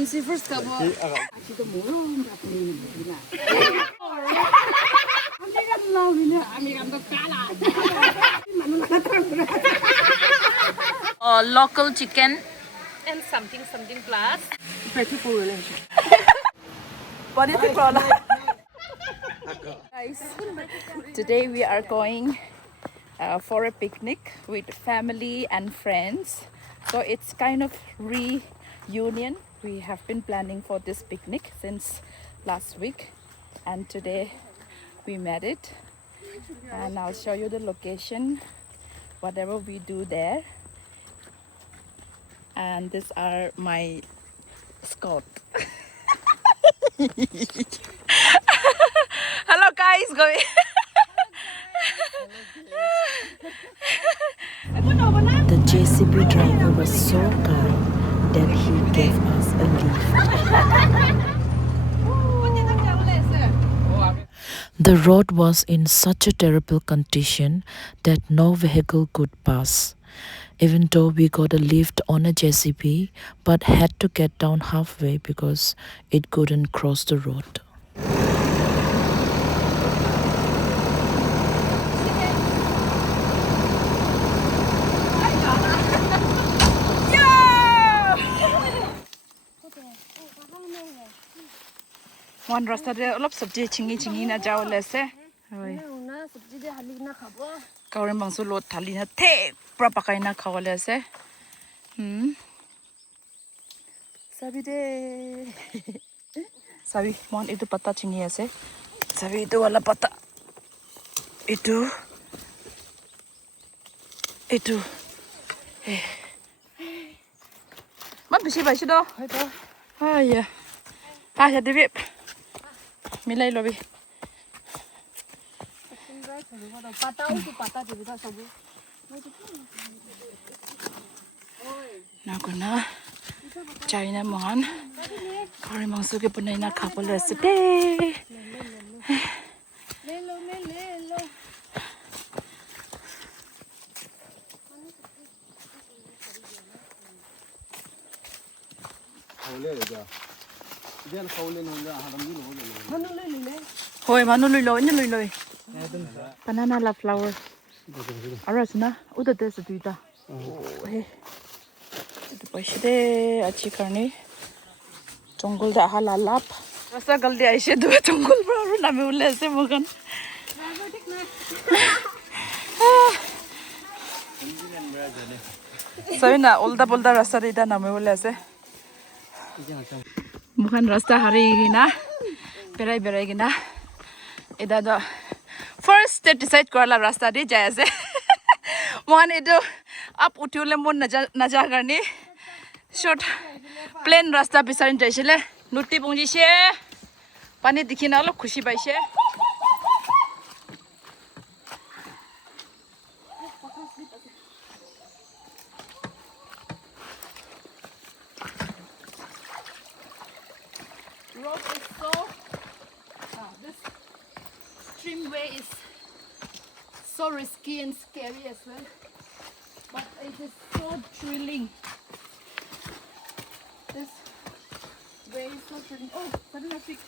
MC first kabo. Kita mulu nggak punya gina. Kami kan lau ini, kami kan tuh kalah. Mana nak terang. Local chicken and something plus. Pretty cool lah. What is the problem? Guys, today we are going for a picnic with family and friends. So it's kind of reunion. We have been planning for this picnic since last week, and today we made it. And I'll show you the location, whatever we do there. And these are my Scott. Hello guys, going. The JCB driver was so kind that he gave us a lift. The road was in such a terrible condition that no vehicle could pass. Even though we got a lift on a JCB, but had to get down halfway because it couldn't cross the road. One rasta de olop sabji chingi na jaw lese. Oi. Kauren bangsu lot thali na the pra pakai na khawale ase. Sabi de. Sabi mon itu pata chingi ase. Sabi itu wala pata. Itu. Ma bisi ba sido. Ay. Ah ya devi. Milai lobi. Naku na China mon kari mangsu ke punai na kapal recipe. Hoi manu loi ni loi. Banana la flower. Aras na udah deh seduita. Oh he. Itu pasti deh aci karni. Jungle dah halalap. Rasa galdi aisy dua jungle baru nami ulah se bukan. Saya na olda rasa ida nami ulah se. Bukan rasa hari gina. Berai gina. Ida do. First step decide korla rasta di jaya se. Mohan itu up utiule mon naja karni. Short plain rasta bisarin jaisile. Nuti pungji se. Pani dikhina lo khushi paise. Road is so this streamway is so risky and scary as well, but it is so thrilling. This way is so thrilling. Oh, suddenly thick.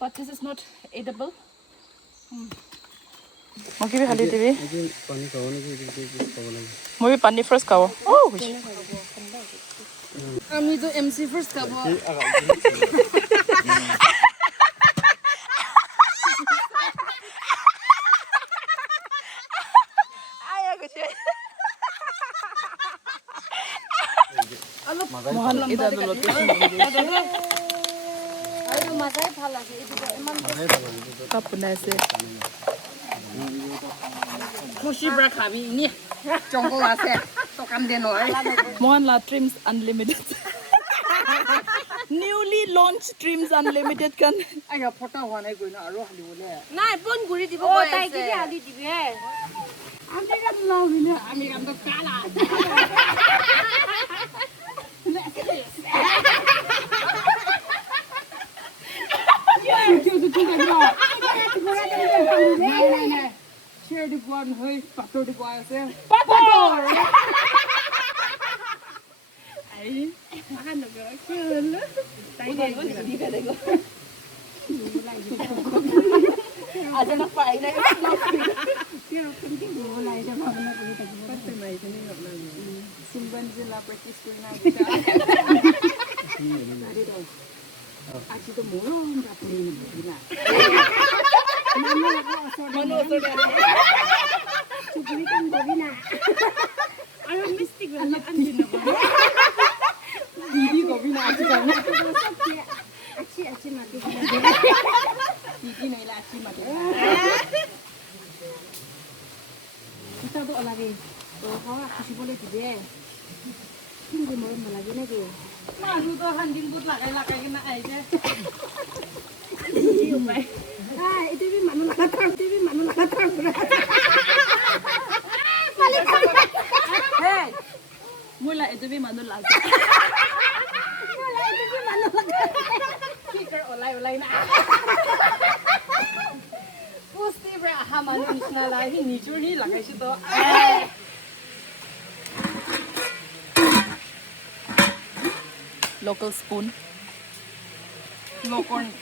But this is not edible. Mau kibi hali TV? Mau kibi pani first kau? Oh. Kami tu MC first kabo. Mohon ida dulu location. Ayo masai phala ke itu eman. Kapuna se. Kushi bra khabi ni. Jungle ase. Tokam de noi. Mohon la Trims Unlimited. Newly launched Trims Unlimited kan. Ayo photo wanai goi na aro hali bole. Nai pon guri dibo boy tai ki hali dibe. Ami kan lau ni ami kan tuh kalah. Share di buan hoi, pator di buan se. Pator. Makan dulu. Kul. Tadi dia 되고. 아주 막 파이네. Pero penting dulu lah saya mau nak pergi tadi. Pasti mai sini enggak nanya. Simban sila practice ko na. Tadi tu. Aci tu mulu tak boleh gila. Mano so dia. Cukuri kan bobina. Ayo mistik lah anjing nak. Didi kok bina aci kan. Aci mati. Didi nai lah aci mati. Kita tu lagi. Oh, kau aku boleh tu. Tinggi mau lagi lagi. Malu tu handing put lakai kena aja. Ah, itu bi mana nak terang, Hey. Mula itu bi manul laga. Speaker olay na. Pusti bra hamanu isna lahi nijur hi lagai si to. Local spoon. No corn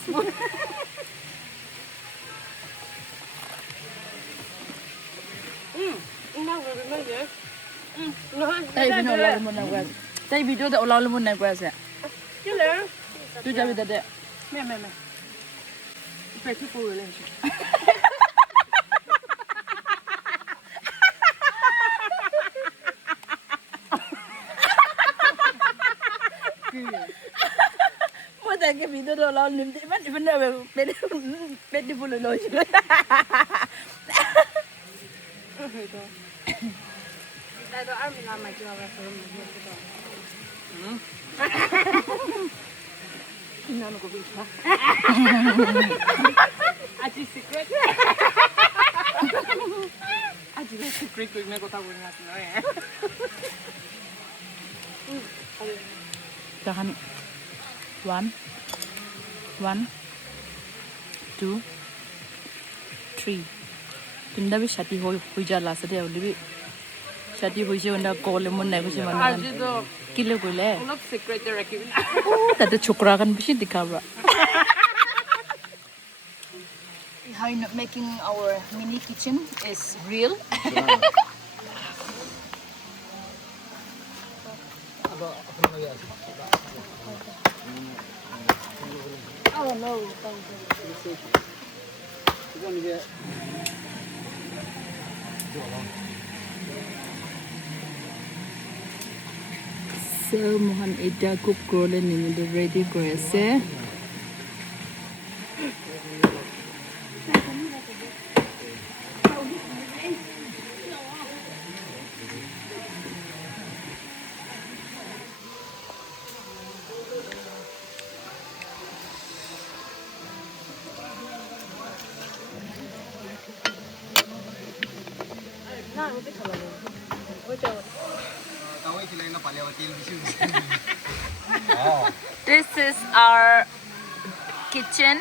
spoon. Tay video ulang mo na guys. Tay video da ulang mo na guys. Killer. Tu jabi da de. Me. Ipai puro le. Mo da ke video da ulang nim de man even na pedi pulo lo. Dah tu army lah macam apa film ni. Inano ko bisa. Aji secret. Aji secret ko may kota bulan natin na eh. Tahan. 1 2 3 Tinda bi shati hoi jala sa de oli bi shati hoi je onda kole mon nai ko se man Aji to kilo ko le ulap secret ya rakib. ta de chokra kan bishi dikhabra how you making our mini kitchen is real Oh no. so mohan eta cook krole ni mo ready kore ase This is our kitchen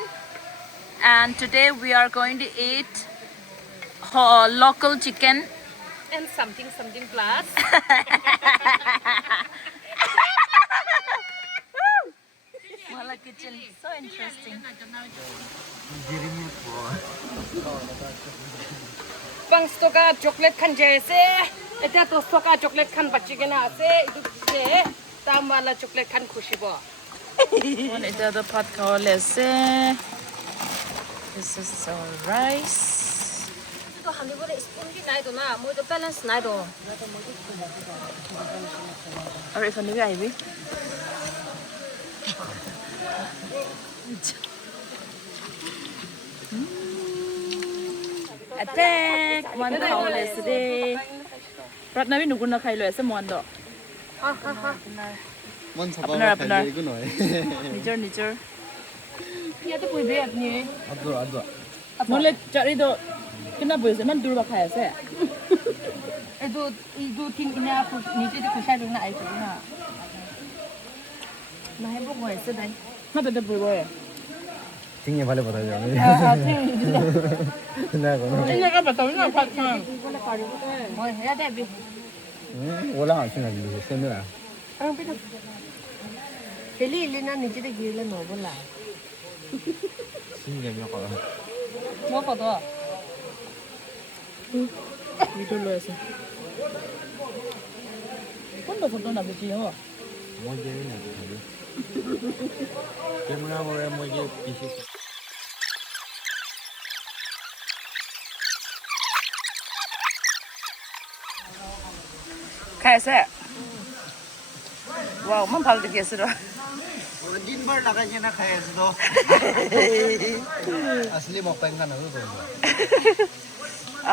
and today we are going to eat local chicken And something plus. Mala kitchen so interesting Bang stoka chocolate khan jaise. Eta to stoka chocolate khan bachi ke na ase. Idu se tamala chocolate khan khushi bo. one is the pot kawale ase this is our rice Tu hamil boleh spoon di naik tu na, mau tu balance naik tu. or if ani ai bi attack one kawale ase Pratnavi nuguna khailo ase mon do Mon Apnar. sabah kali itu noy. Nijor Ya to pui be apni. Adwa. mole chari do kina boise man durba khaya se Idu tin ina pu nije de khusha ding na ai chu na. Nah, ibu kau ese dah. ma de boy Tinggal balik pada jam ni. Nah, kono. Ina ka batau na pat khan. Ibu nak kari tu. Mau ya dah bi. Olah macam mana dulu, sendiri lah. Ang pinag... Pili na ni Jide gila no bola. 신기하면 거. Mo pa to. Video lo ase. Kondo photo na bichi ho. 뭐지? Camera वगैरह मुझे पीछे कैसे? Wow, मन फाल दिखे sir. दिन भर लगाइए ना खाए तो असली मकपैंग खाना तो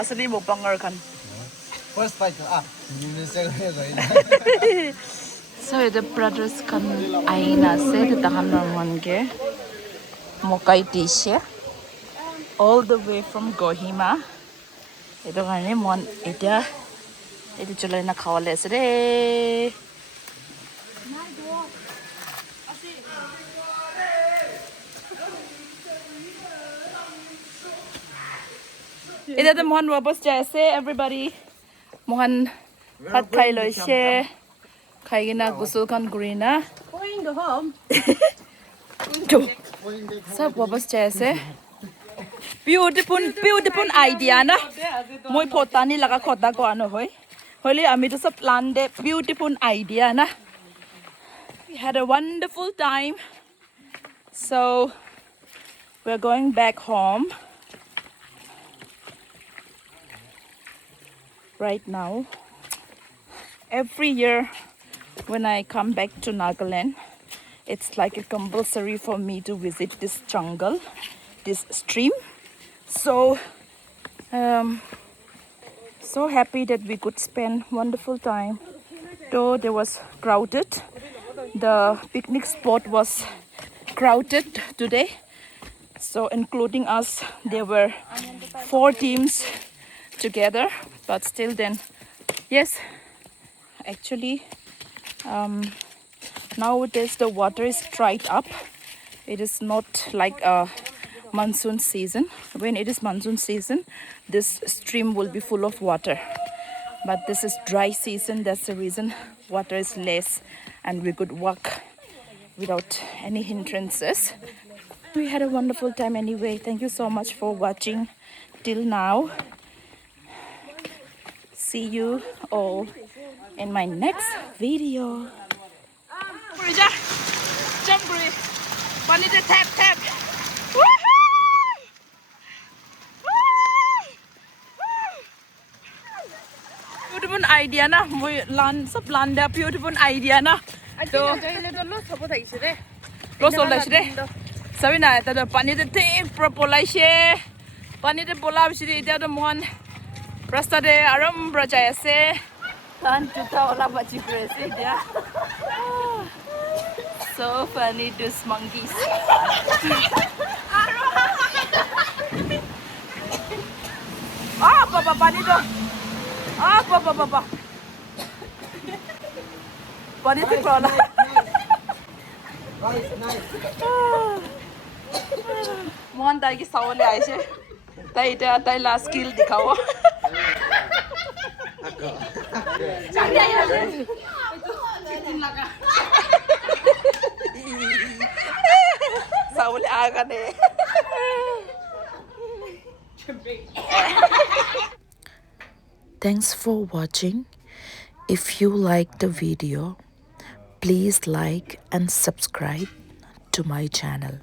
असली mukbanger kan. First bite So the brothers kan aina se the tahan ramon ke mokai dish all the way from Kohima. Ito kani mon ita chulai na khawale ase re. Ida the mon wabos jaise everybody mohan hat khai loise khai gina gusul kan gurina Going go home. sab wabos jaise beautiful idea na moi phota ni laga khota ko ano hoy holi ami to sab plan de beautiful idea na we had a wonderful time so we're going back home right now. Every year when I come back to Nagaland, it's like a compulsory for me to visit this jungle, this stream. So so happy that we could spend wonderful time. Though there was crowded, the picnic spot was crowded today. So including us, there were 4 teams together, but still then, yes, actually nowadays the water is dried up. It is not like a monsoon season. When it is monsoon season, this stream will be full of water, but this is dry season. That's the reason water is less and we could walk without any hindrances. We had a wonderful time anyway. Thank you so much for watching till now. See you all in my next video. Brija, jump, Brija. One is a tap. Beautiful idea na. Moi land sab land da beautiful idea na. To jaile to lo sobo thaise re. Lo sol da shire. Sabina ta da pani de te propolai she. Pani de bola bishiri ita da mon. Rasta de aram brajaya se tan chuta ola bachi prese dia. So funny these monkeys. Ah papa pani do. Ah papa. Pani te kola. Mohan dai ki sawale aise. Tai la skill dikhao. Saul aga ne. Thanks for watching. If you like the video, please like and subscribe to my channel.